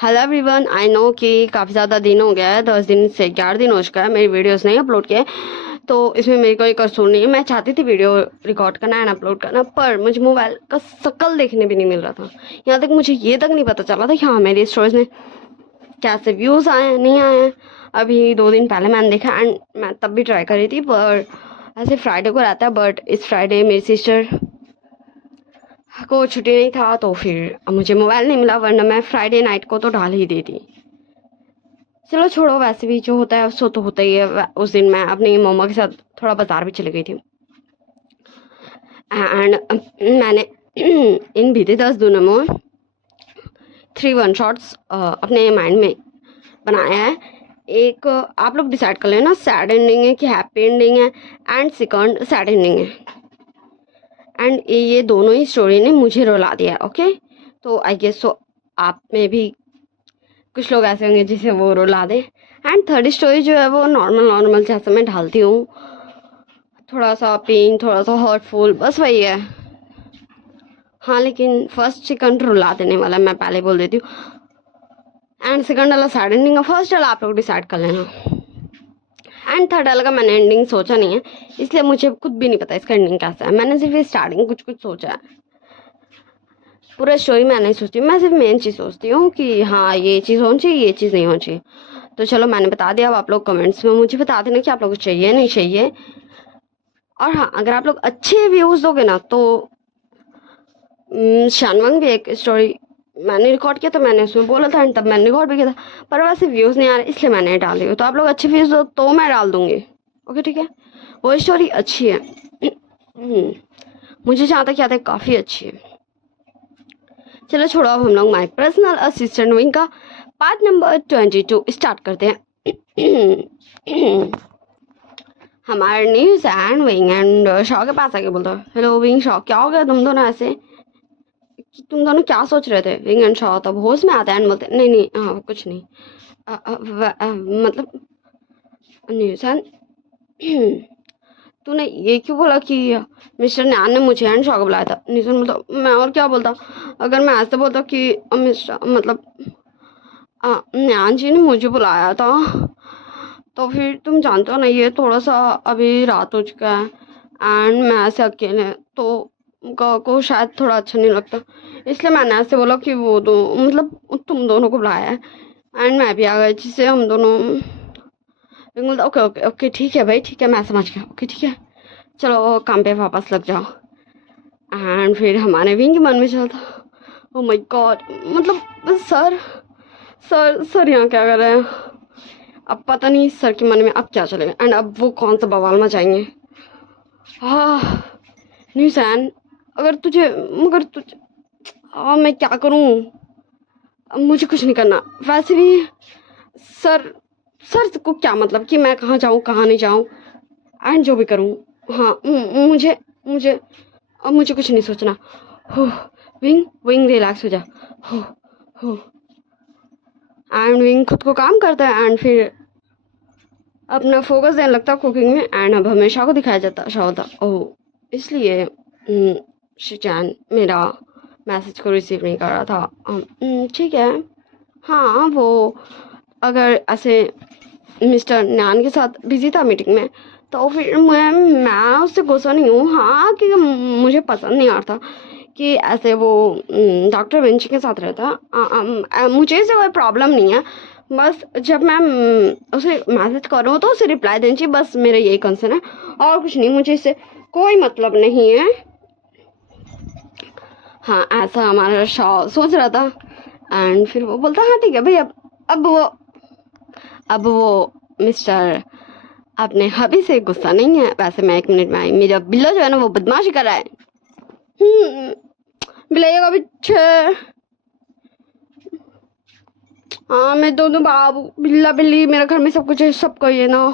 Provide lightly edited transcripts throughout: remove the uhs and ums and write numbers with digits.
Hello everyone, I know कि काफ़ी ज़्यादा दिन हो गया है, 10 दिन से 11 दिन हो चुका है मेरी वीडियोस नहीं अपलोड किए। तो इसमें मेरी कोई कसूर नहीं है। मैं चाहती थी वीडियो रिकॉर्ड करना एंड अपलोड करना, पर मुझे मोबाइल का शक्ल देखने भी नहीं मिल रहा था। यहाँ तक मुझे ये तक नहीं पता चला था कि हाँ मेरी स्टोरीज में कैसे व्यूज़ आए हैं नहीं आए हैं। अभी 2 दिन पहले मैंने देखा एंड मैं तब भी ट्राई करी थी, पर ऐसे फ्राइडे को रहता है, बट इस फ्राइडे मेरी सिस्टर को छुट्टी नहीं था तो फिर मुझे मोबाइल नहीं मिला, वरना मैं फ्राइडे नाइट को तो डाल ही देती। चलो छोड़ो, वैसे भी जो होता है सो तो होता ही है। उस दिन मैं अपनी मम्मा के साथ थोड़ा बाजार भी चली गई थी एंड मैंने इन बीते 10 दिनों में 3 वन शॉट्स अपने माइंड में बनाया है। एक आप लोग डिसाइड कर लेना सैड एंडिंग है कि हैप्पी एंडिंग है, एंड सेकंड सैड एंडिंग है। एंड ये दोनों ही स्टोरी ने मुझे रुला दिया। ओके, तो आई गेस सो आप में भी कुछ लोग ऐसे होंगे जिसे वो रुला दे। एंड थर्ड स्टोरी जो है वो नॉर्मल नॉर्मल जैसे मैं ढालती हूँ, थोड़ा सा पेन, थोड़ा सा हर्टफुल, बस वही है। हाँ, लेकिन फर्स्ट सेकंड रुला देने वाला मैं पहले बोल देती हूँ। एंड सेकंड वाला सैड एंडिंग है, फर्स्ट वाला आप लोग डिसाइड कर लेना। एंड थर्ड वाला का मैंने एंडिंग सोचा नहीं है, इसलिए मुझे खुद भी नहीं पता इसका एंडिंग कैसा है। मैंने सिर्फ स्टार्टिंग कुछ कुछ सोचा है, पूरा स्टोरी मैं नहीं सोचती। मैं सिर्फ मेन चीज़ सोचती हूँ कि हाँ ये चीज़ होनी चाहिए, ये चीज़ नहीं होनी चाहिए। तो चलो मैंने बता दिया, अब आप लोग कमेंट्स में मुझे बता देना कि आप लोगों को चाहिए नहीं चाहिए। और हाँ, अगर आप लोग अच्छे व्यूज़ दोगे ना तो शानवंग भी एक स्टोरी मैंने रिकॉर्ड किया, तो मैंने उसमें बोला था एंड तब मैंने रिकॉर्ड भी किया था, पर वैसे व्यूज़ नहीं आ रहे इसलिए मैंने डाल दिया। तो आप लोग अच्छे व्यूज़ दो तो मैं डाल दूँगी। ओके ठीक है, वो स्टोरी अच्छी है। मुझे जहाँ तक याद है काफ़ी अच्छी है। चलो छोड़ो, अब हम लोग माय पर्सनल असिस्टेंट विंग का पार्ट नंबर 22 स्टार्ट करते हैं। हमारे news and wing and Shaw के पास आके बोलता है, हेलो विंग शॉ, क्या हो गया तुम दोनों ऐसे? कि तुम दोनों क्या सोच रहे थे? विंग एंड शॉ तब होश में आते हैं एंड बोलते नहीं नहीं, हाँ कुछ नहीं। मतलब न्यूज एंड तूने ये क्यों बोला कि मिस्टर न्यान ने मुझे एंड शॉ को बुलाया था? निशन बोलता, मैं और क्या बोलता? अगर मैं ऐसे बोलता कि मिस्टर मतलब न्यान जी ने मुझे बुलाया था, तो फिर तुम जानते हो ना ये थोड़ा सा अभी रात हो चुका है एंड मैं ऐसे अकेले तो को शायद थोड़ा अच्छा नहीं लगता, इसलिए मैंने ऐसे बोला कि वो दो मतलब तुम दोनों को बुलाया है एंड मैं भी आ गई, जिससे हम दोनों बोलता ओके ओके ओके ठीक है भाई ठीक है, मैं समझ गया, ओके ठीक है चलो काम पे वापस लग जाओ। एंड फिर हमारे विंग के मन में चलता, ओ माय गॉड, मतलब सर सर सर यहाँ क्या कर रहे हैं? अब पता नहीं सर के मन में अब क्या चलेगा एंड अब वो कौन सा बवाल मचाएंगे। हाँ न्यूसैन, अगर तुझे मगर तुझे मैं क्या करूँ? अब मुझे कुछ नहीं करना, वैसे भी सर सर को क्या मतलब कि मैं कहाँ जाऊँ कहाँ नहीं जाऊँ एंड जो भी करूँ। हाँ मुझे मुझे अब मुझे कुछ नहीं सोचना। हो विंग विंग रिलैक्स हो जा। हो हो एंड विंग खुद को काम करता है एंड फिर अपना फोकस देने लगता कुकिंग में एंड अब हमेशा को दिखाया जाता शाह था। ओह, इसलिए शिचान मेरा मैसेज को रिसीव नहीं कर रहा था। ठीक है, हाँ वो अगर ऐसे मिस्टर नान के साथ बिजी था मीटिंग में तो फिर मैं उससे गुस्सा नहीं हूँ। हाँ, क्योंकि मुझे पसंद नहीं आता कि ऐसे वो डॉक्टर विंची के साथ रहता। मुझे इससे कोई प्रॉब्लम नहीं है, बस जब मैं उसे मैसेज कर रहा हूँ तो उसे रिप्लाई देनी चाहिए, बस मेरा यही कंसर्न है और कुछ नहीं, मुझे इससे कोई मतलब नहीं है। हाँ, ऐसा हमारा शॉ सोच रहा था एंड फिर वो बोलता हाँ ठीक है भाई। अब वो मिस्टर अपने हबी से गुस्सा नहीं है। वैसे मैं 1 मिनट में आई, मेरा बिल्ला जो है ना वो बदमाशी कर रहा है। बिल्ला का पीछे। हाँ मैं दोनों बाबू बिल्ला बिल्ली मेरे घर में सब कुछ है, सबको ये ना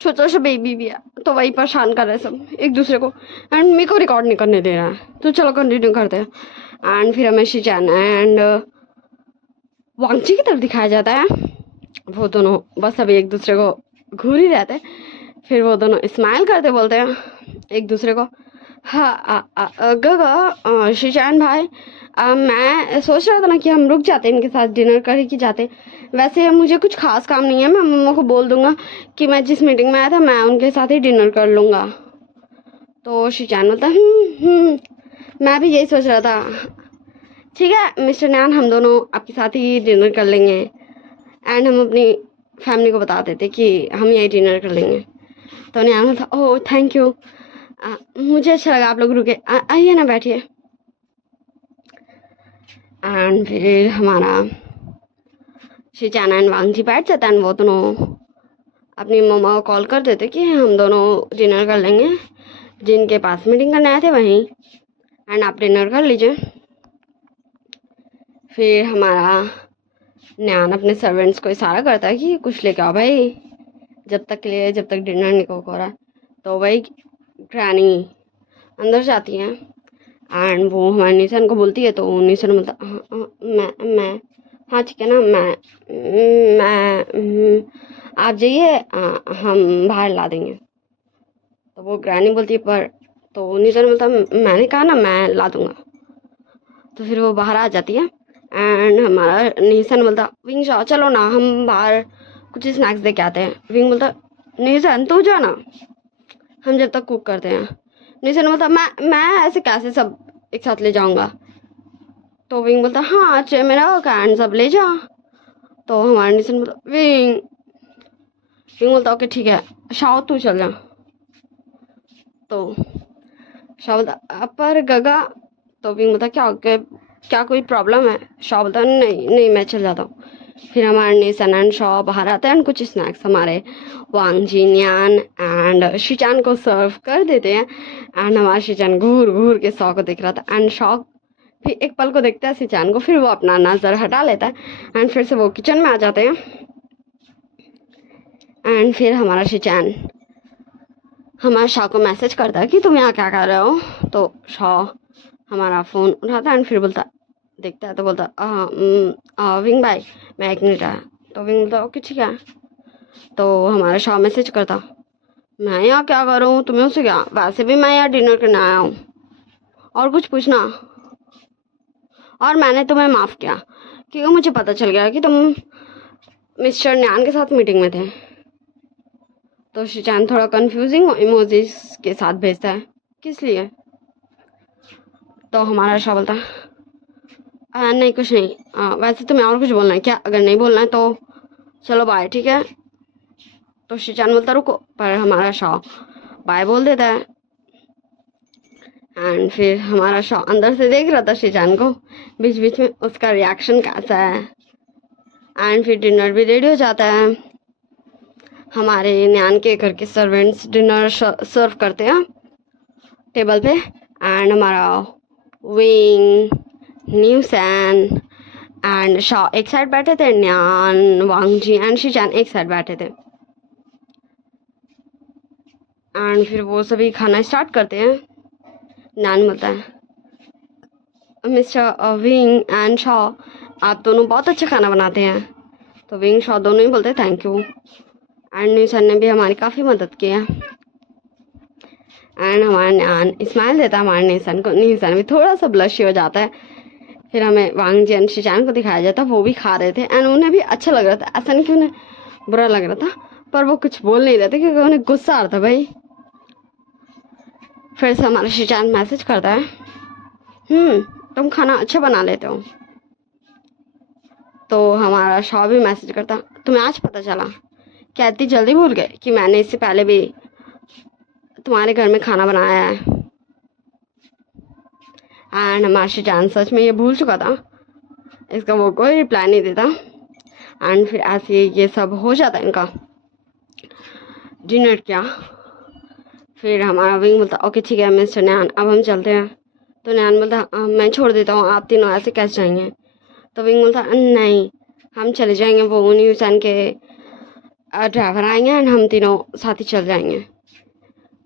छोटा सा बेबी भी है, तो वही परेशान कर रहे हैं सब एक दूसरे को एंड मेरे को रिकॉर्ड नहीं करने दे रहा है। तो चलो कंटिन्यू करते हैं। एंड फिर हमें शिचान एंड वांगची की तरफ दिखाया जाता है। वो दोनों बस अभी एक दूसरे को घूर ही रहते हैं। फिर वो दोनों स्माइल करते बोलते हैं एक दूसरे को, हाँ गगा शीशान भाई, मैं सोच रहा था ना कि हम रुक जाते इनके साथ डिनर कर ही जाते। वैसे मुझे कुछ खास काम नहीं है, मैं मम्मा को बोल दूंगा कि मैं जिस मीटिंग में आया था मैं उनके साथ ही डिनर कर लूँगा। तो शीशान बोलता मैं भी यही सोच रहा था। ठीक है मिस्टर नैन, हम दोनों आपके साथ ही डिनर कर लेंगे एंड हम अपनी फैमिली को बता देते कि हम यही डिनर कर लेंगे। तो नैन बोलता ओह थैंक यू, मुझे अच्छा लगा आप लोग रुके, आइए ना बैठिए। एंड फिर हमारा शिचान एंड वांगजी बैठ जाता है, वो दोनों अपनी मम्मा को कॉल कर देते कि हम दोनों डिनर कर लेंगे, जिनके पास मीटिंग करने आए थे वहीं, एंड आप डिनर कर लीजिए। फिर हमारा न्यान अपने सर्वेंट्स को इशारा करता है कि कुछ लेके आओ भाई, जब तक डिनर नहीं हो रहा। तो भाई ग्रैनी अंदर जाती हैं एंड वो हमारे निशन को बोलती है। तो निशन बोलता मैं हाँ ठीक है ना, आप जाइए, हम बाहर ला देंगे। तो वो ग्रैनी बोलती है पर, तो निशन बोलता मैंने कहा ना मैं ला दूंगा। तो फिर वो बाहर आ जाती है एंड हमारा निशन बोलता विंग जाओ चलो ना हम बाहर कुछ स्नैक्स दे के आते हैं। विंग बोलता निशन तू जा ना, हम जब तक कुक करते हैं। निशन बोलता मैं ऐसे कैसे सब एक साथ ले जाऊंगा। तो विंग बोलता हाँ अच्छे मेरा कैंड सब ले जा। तो हमारा निशन बोलता विंग विंग बोलता ओके ठीक है शाओ तू चल जा। तो शाओ बोलता पर गगा। तो विंग बोलता क्या कोई प्रॉब्लम है। शाओ बोलता नहीं मैं चल जाता हूँ। फिर हमारे निशन एंड शॉ बाहर आते हैं एंड कुछ स्नैक्स हमारे वांगजी न्यान एंड शिचान को सर्व कर देते हैं। एंड हमारा शिचान घूर घूर के शॉ को देख रहा था एंड शॉ भी एक पल को देखता है शिचान को, फिर वो अपना नज़र हटा लेता है एंड फिर से वो किचन में आ जाते हैं। एंड फिर हमारा शिचान हमारा शॉ को मैसेज करता है कि तुम यहाँ क्या कर रहे हो। तो शॉ हमारा फ़ोन उठाता है एंड फिर बोलता देखता है तो बोलता विंग भाई मैं 1 मिनट आया। तो विंग बोलता ओके ठीक है। तो हमारा शॉ मैसेज करता मैं यहाँ क्या कर रहा हूँ, तुम्हें उससे क्या, वैसे भी मैं यहाँ डिनर करने आया हूँ और कुछ पूछना। और मैंने तुम्हें माफ़ किया क्योंकि मुझे पता चल गया कि तुम मिस्टर न्यान के साथ मीटिंग में थे। तो शिचान थोड़ा कंफ्यूजिंग इमोजीज के साथ भेजता है किस लिए। तो हमारा शॉ बोलता नहीं कुछ नहीं, वैसे तुम्हें और कुछ बोलना है क्या, अगर नहीं बोलना है तो चलो बाय ठीक है। तो शिचान बोलता रुको, पर हमारा शॉ बाय बोल देता है। एंड फिर हमारा शॉ अंदर से देख रहा था शिचान को, बीच बीच में उसका रिएक्शन कैसा है। एंड फिर डिनर भी रेडी हो जाता है। हमारे न्यान के घर के सर्वेंट्स डिनर सर्व करते हैं टेबल पे एंड हमारा विंग न्यूसन एंड शॉ एक साइड बैठे थे, न्यान वांगजी एंड शिचान एक साइड बैठे थे। एंड फिर वो सभी खाना स्टार्ट करते हैं। न्यान बोलता है मिस्टर विंग एंड शॉ आप दोनों बहुत अच्छा खाना बनाते हैं। तो विंग शॉ दोनों ही बोलते थैंक यू। एंड न्यूसन ने भी हमारी काफ़ी मदद की है। एंड हमारा न्यान स्माइल देता है हमारे न्यूसन को, न्यूसन भी थोड़ा सा ब्लश हो जाता है। फिर हमें वांगजी एंड शिचान को दिखाया जाता, वो भी खा रहे थे एंड उन्हें भी अच्छा लग रहा था, ऐसा नहीं कि उन्हें बुरा लग रहा था, पर वो कुछ बोल नहीं रहे थे क्योंकि उन्हें गुस्सा आ रहा था भाई। फिर से हमारा शिचान मैसेज करता है तुम खाना अच्छा बना लेते हो। तो हमारा शॉ भी मैसेज करता तुम्हें आज पता चला, क्या इतनी जल्दी भूल गए कि मैंने इससे पहले भी तुम्हारे घर में खाना बनाया है। एंड हमारा शिचान सच में ये भूल चुका था, इसका वो कोई रिप्लाई नहीं देता। एंड फिर ऐसे ये सब हो जाता है इनका डिनर क्या। फिर हमारा विंग बोलता ओके ठीक है मिस्टर नैन अब हम चलते हैं। तो नैन बोलता मैं छोड़ देता हूँ, आप तीनों ऐसे कैसे जाएंगे। तो विंग बोलता नहीं हम चले जाएंगे, वो न्यूसन के ड्राइवर आएंगे एंड हम तीनों साथ ही चल जाएंगे।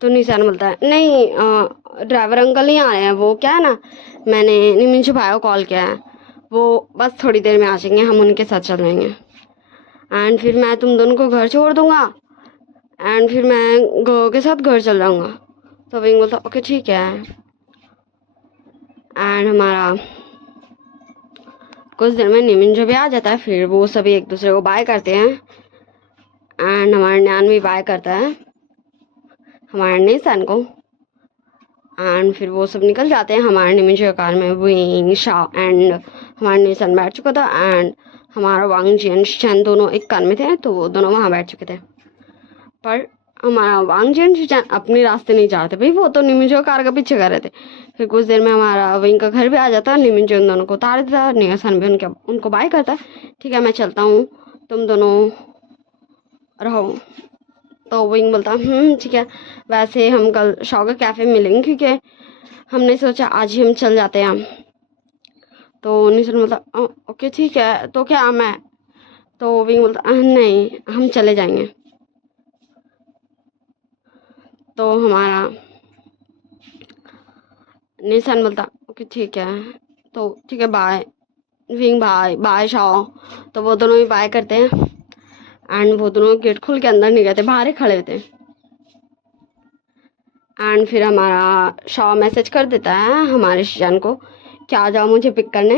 तो निशान बोलता है नहीं ड्राइवर अंकल नहीं आ रहे हैं, वो क्या है ना मैंने निमिंशु भाई को कॉल किया है, वो बस थोड़ी देर में आ जाएंगे, हम उनके साथ चल जाएंगे। एंड फिर मैं तुम दोनों को घर छोड़ दूँगा एंड फिर मैं गो के साथ घर चल जाऊँगा। तो विंग बोलता ओके ठीक है। एंड हमारा कुछ देर में निमिन जो भी आ जाता है, फिर वो सभी एक दूसरे को बाय करते हैं एंड हमारा न्यान भी बाय करता है हमारे निसान को। एंड फिर वो सब निकल जाते हैं। हमारे निमिन जो कार में विंग शाह एंड हमारा निसान बैठ चुका था एंड हमारा वांग जियन शिचैन दोनों एक कार में थे, तो वो दोनों वहाँ बैठ चुके थे। पर हमारा वांग जियन शिचैन अपने रास्ते नहीं जा रहे थे भाई, वो तो निमिन कार का पीछे कर रहे थे। फिर कुछ देर में हमारा विंग का घर भी आ जाता है, निमिन उन दोनों को उतार देता है, नियसन भी उनको बाय करता है, ठीक है मैं चलता हूँ, तुम दोनों रहो। तो विंग बोलता ठीक है, वैसे हम कल शॉ के कैफ़े मिलेंगे क्योंकि हमने सोचा आज ही हम चल जाते हैं। तो निशन बोलता ओके ठीक है, तो क्या मैं, तो विंग बोलता नहीं हम चले जाएंगे। तो हमारा निशान बोलता ओके ठीक है, तो ठीक है by wing, bye bye Shaw. तो वो दोनों ही बाय करते हैं एंड वो दोनों गेट खोल के अंदर नहीं गए थे, बाहर ही खड़े थे। एंड फिर हमारा शॉ मैसेज कर देता है हमारे शिजान को कि आ जाओ मुझे पिक करने,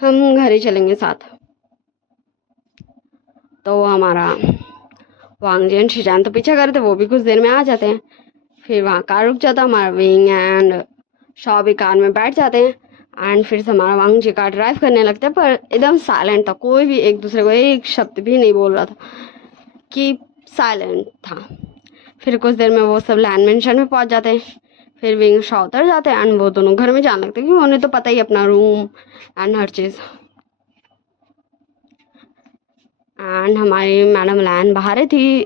हम घर ही चलेंगे साथ। तो हमारा वांग जियन शिजान तो पीछे कर थे, वो भी कुछ देर में आ जाते हैं। फिर वहाँ कार रुक जाता, हमारा विंग एंड शॉ भी कार में बैठ जाते हैं एंड फिर से हमारा वांग जी कार ड्राइव करने लगता है, पर एकदम साइलेंट था, कोई भी एक दूसरे को एक शब्द भी नहीं बोल रहा था, कि साइलेंट था। फिर कुछ देर में वो सब लैंड मेंशन में पहुंच जाते हैं। फिर विंग शॉ उतर जाते हैं एंड वो दोनों घर में जाने लगते हैं, क्योंकि उन्हें तो पता ही अपना room and her cheese. And हमारी मैडम लैन बाहर ही थी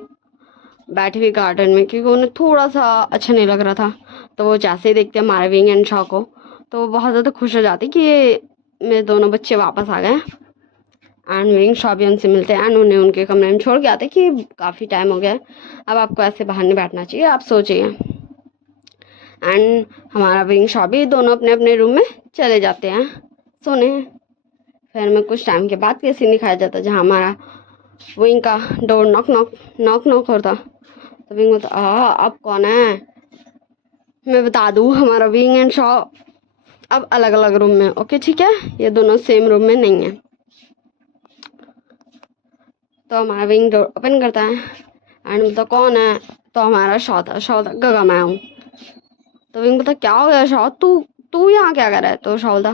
बैठी हुई गार्डन में, क्योंकि उन्हें थोड़ा सा अच्छा नहीं लग रहा था। तो वो जैसे ही देखते हैं हमारे विंग एंड शॉ को, तो वो बहुत ज़्यादा खुश हो जाती कि ये मेरे दोनों बच्चे वापस आ गए। एंड विंग शॉ भी उनसे मिलते हैं एंड उन्हें उनके कमरे में छोड़ के आते कि काफ़ी टाइम हो गया, अब आपको ऐसे बाहर नहीं बैठना चाहिए, आप सोचिए। एंड हमारा विंग शॉ भी दोनों अपने अपने रूम में चले जाते हैं सोने। फिर हमें कुछ टाइम के बाद कैसे दिखाया जाता जहाँ हमारा विंग का door knock knock knock knock होता। तो विंग बोलता अब कौन है, मैं बता दूँ हमारा विंग एंड शॉ अब अलग अलग रूम में, ओके ठीक है, ये दोनों सेम रूम में नहीं है। तो हमारा विंग डोर ओपन करता है एंड बोलता कौन है, तो हमारा शॉ था गगा मैं हूँ। तो विंग बोलता क्या हो गया शॉ, तू तू यहाँ क्या कर रहा है। तो शॉ बोलता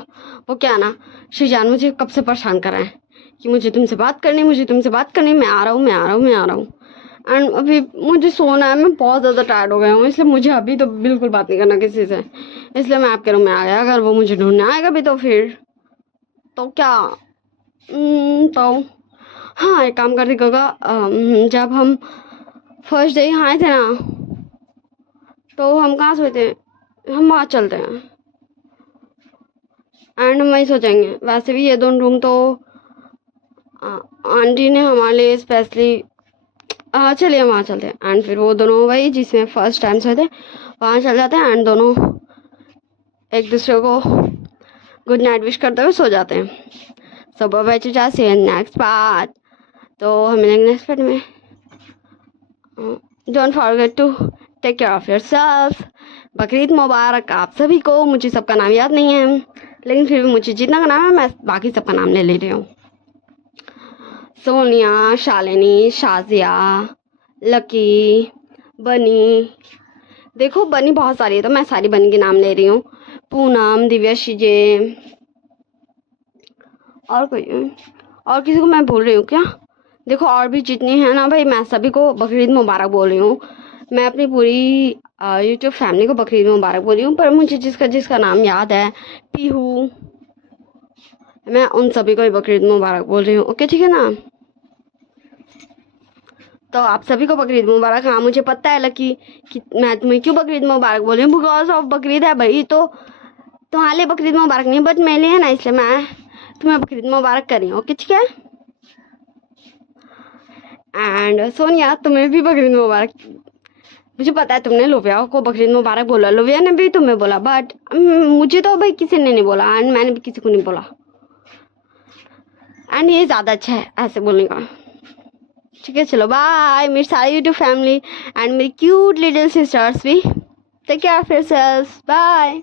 वो क्या ना शिजान मुझे कब से परेशान कर रहा है कि मुझे तुमसे बात करनी, मैं आ रहा हूँ एंड अभी मुझे सोना है, मैं बहुत ज़्यादा टायर्ड हो गया हूँ, इसलिए मुझे अभी तो बिल्कुल बात नहीं करना किसी से, इसलिए मैं आपके रूम में आ गया। अगर वो मुझे ढूंढने आएगा भी तो फिर तो क्या तो हाँ एक काम करते गगा, जब हम फर्स्ट डे यहाँ आए थे ना, तो हम कहाँ सोए थे, हम वहाँ चलते हैं एंड हम वहीं सो जाएंगे। वैसे भी ये दोनों रूम तो आंटी ने हमारे लिए स्पेशली, चलिए हम वहाँ चलते हैं। एंड फिर वो दोनों वही जिसमें फर्स्ट टाइम सोए थे वहाँ चल जाते हैं एंड दोनों एक दूसरे को गुड नाइट विश करते हुए सो जाते हैं। सो बाय चाचा, सी यू नेक्स्ट पार्ट। तो हम मिलेंगे नेक्स्ट पार्ट में। Don't forget to take care of yourself. Bakrid मुबारक आप सभी को। मुझे सबका नाम याद नहीं है, लेकिन फिर भी मुझे जितना का नाम है मैं बाकी सबका नाम ले रही हूँ। सोनिया, शालिनी, शाजिया, लकी, बनी, देखो बनी बहुत सारी है तो मैं सारी बनी के नाम ले रही हूँ। पूनम, दिव्या, शिजे, और कोई और किसी को मैं बोल रही हूँ क्या, देखो और भी जितनी है ना भाई, मैं सभी को बकरीद मुबारक बोल रही हूँ। मैं अपनी पूरी यूट्यूब फैमिली को बकरीद मुबारक बोल रही हूँ, पर मुझे जिसका नाम याद है, पीहू, मैं उन सभी को ही बकरीद मुबारक बोल रही हूँ। ओके ठीक है ना, तो आप सभी को बकरीद मुबारक। हाँ मुझे पता है लकी कि मैं तुम्हें क्यों बकरीद मुबारक बोल रही हूँ, बिकॉज ऑफ बकरीद है भाई, तो तुम्हारे लिए बकरीद मुबारक नहीं बट मेरे लिए है ना, इसलिए मैं तुम्हें बकरीद मुबारक कर रही हूँ। ओके ठीक है। एंड सोनिया तुम्हें भी बकरीद मुबारक। मुझे पता है तुमने लोविया को बकरीद मुबारक बोला, लोविया ने भी तुम्हें बोला, बट मुझे तो भाई किसी ने नहीं बोला एंड मैंने भी किसी को नहीं बोला एंड ये ज़्यादा अच्छा है ऐसे बोलने का। ठीक है चलो बाय मेरी सारी यूट्यूब फैमिली एंड मेरी क्यूट लिटिल सिस्टर्स भी। Take care of yourself, bye.